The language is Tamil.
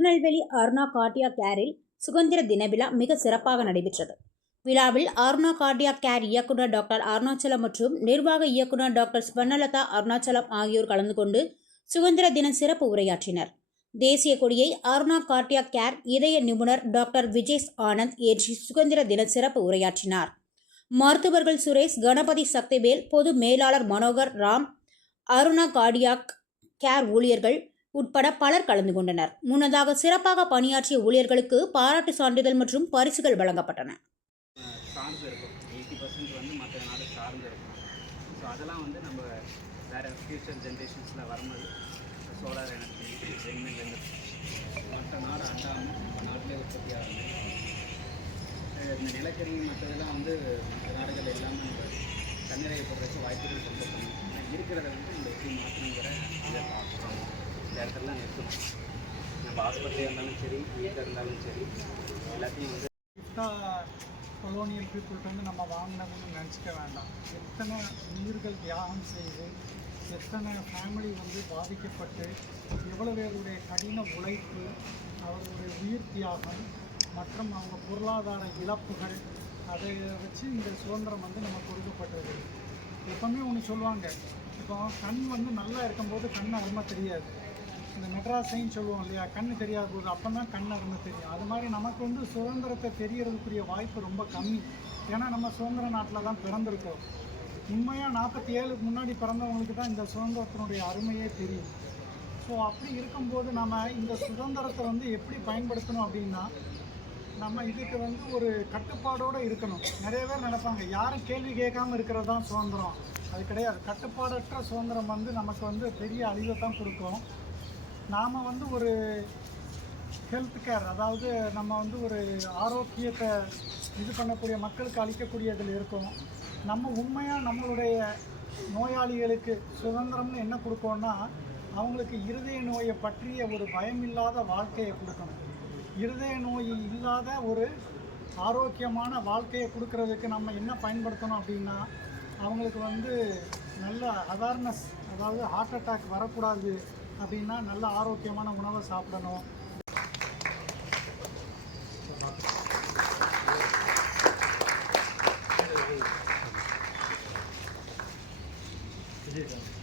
திருநெல்வேலி அருணா கார்டியா கேரில் சுதந்திர தின விழா மிக சிறப்பாக நடைபெற்றது. விழாவில் அருணா கார்டியா கேர் இயக்குனர் டாக்டர் அருணாச்சலம் மற்றும் நிர்வாக இயக்குனர் டாக்டர் ஸ்வர்ணலதா அருணாச்சலம் ஆகியோர் கலந்து கொண்டு சுதந்திர தின சிறப்பு உரையாற்றினர். தேசிய கொடியை அருணா கார்டியா கேர் இதய நிபுணர் டாக்டர் விஜேஷ் ஆனந்த் ஏற்றி சுதந்திர தின சிறப்பு உரையாற்றினார். மருத்துவர்கள் சுரேஷ் கணபதி சக்திவேல் பொது மேலாளர் மனோகர் ராம் அருணா கார்டியாக் கேர் ஊழியர்கள் உட்பட பலர் கலந்து கொண்டனர். முன்னதாக சிறப்பாக பணியாற்றிய ஊழியர்களுக்கு பாராட்டு சான்றிதழ் மற்றும் பரிசுகள் வழங்கப்பட்டன. அதெல்லாம் வந்து நம்ம வேறு ஜென்ரேஷன்ஸில் வரும்போது சோலார் எனர்ஜி எனர்ஜி மற்ற நாடு அண்டாமல் நம்ம நாட்டிலே உற்பத்தி ஆகுது. இந்த நிலக்கரி மற்றதெல்லாம் வந்து மற்ற நாடுகள் எல்லாமே நம்ம தன்னிறைவு போடுறதுக்கு வாய்ப்புகள் ரொம்ப கம்மி. இருக்கிறத வந்து நம்ம எப்படி மாற்றணுங்கிற இதை பார்க்கணும் இந்த நிறுத்தணும் நம்ம ஆஸ்பத்திரியாக இருந்தாலும் சரி வீட்டில் இருந்தாலும் சரி எல்லாத்தையும் வந்து கொலோனியல் பீப்புள்கிட்ட வந்து நம்ம வாங்கினோம்னு நினச்சிக்க வேண்டாம். எத்தனை உயிர்கள் தியாகம் செய்து எத்தனை ஃபேமிலி வந்து பாதிக்கப்பட்டு எவ்வளோ பேருடைய கடின உழைப்பு அவர்களுடைய உயிர் தியாகம் மற்றும் அவங்க பொருளாதார இழப்புகள் அதை வச்சு இந்த சுதந்திரம் வந்து நம்ம கொடுக்கப்பட்டது. எப்பவுமே ஒன்று சொல்லுவாங்க இப்போ கண் வந்து நல்லா இருக்கும்போது கண் அருமை தெரியாது. இந்த மெட்ராஸைன்னு சொல்லுவோம் இல்லையா? கண்ணு தெரியாத போது அப்போ தான் கண் அருமை தெரியும். அது மாதிரி நமக்கு வந்து சுதந்திரத்தை தெரியறதுக்குரிய வாய்ப்பு ரொம்ப கம்மி. ஏன்னா நம்ம சுதந்திர நாட்டில் தான் பிறந்திருக்கோம். உண்மையாக நாற்பத்தி ஏழுக்கு முன்னாடி பிறந்தவங்களுக்கு தான் இந்த சுதந்திரத்தினுடைய அருமையே தெரியும். ஸோ அப்படி இருக்கும்போது நம்ம இந்த சுதந்திரத்தை வந்து எப்படி பயன்படுத்தணும் அப்படின்னா நம்ம இதுக்கு வந்து ஒரு கட்டுப்பாடோடு இருக்கணும். நிறைய பேர் நினைப்பாங்க யாரும் கேள்வி கேட்காம இருக்கிறது தான் சுதந்திரம். அது கிடையாது. கட்டுப்பாடற்ற சுதந்திரம் வந்து நமக்கு வந்து பெரிய அழிவை தான் கொடுக்கும். நாம் வந்து ஒரு ஹெல்த் கேர் அதாவது நம்ம வந்து ஒரு ஆரோக்கியத்தை இது பண்ணக்கூடிய மக்களுக்கு அளிக்கக்கூடியதில் இருக்கும். நம்ம உண்மையாக நம்மளுடைய நோயாளிகளுக்கு சுதந்திரம்னு என்ன கொடுக்கோன்னா அவங்களுக்கு இருதய நோயை பற்றிய ஒரு பயமில்லாத வாழ்க்கையை கொடுக்கணும். இருதய நோய் இல்லாத ஒரு ஆரோக்கியமான வாழ்க்கையை கொடுக்கறதுக்கு நம்ம என்ன பயன்படுத்தணும் அப்படின்னா அவங்களுக்கு வந்து நல்ல அவேர்னஸ் அதாவது ஹார்ட் அட்டாக் வரக்கூடாது. அப்படின்னா நல்ல ஆரோக்கியமான உணவை சாப்பிடணும் Thank you.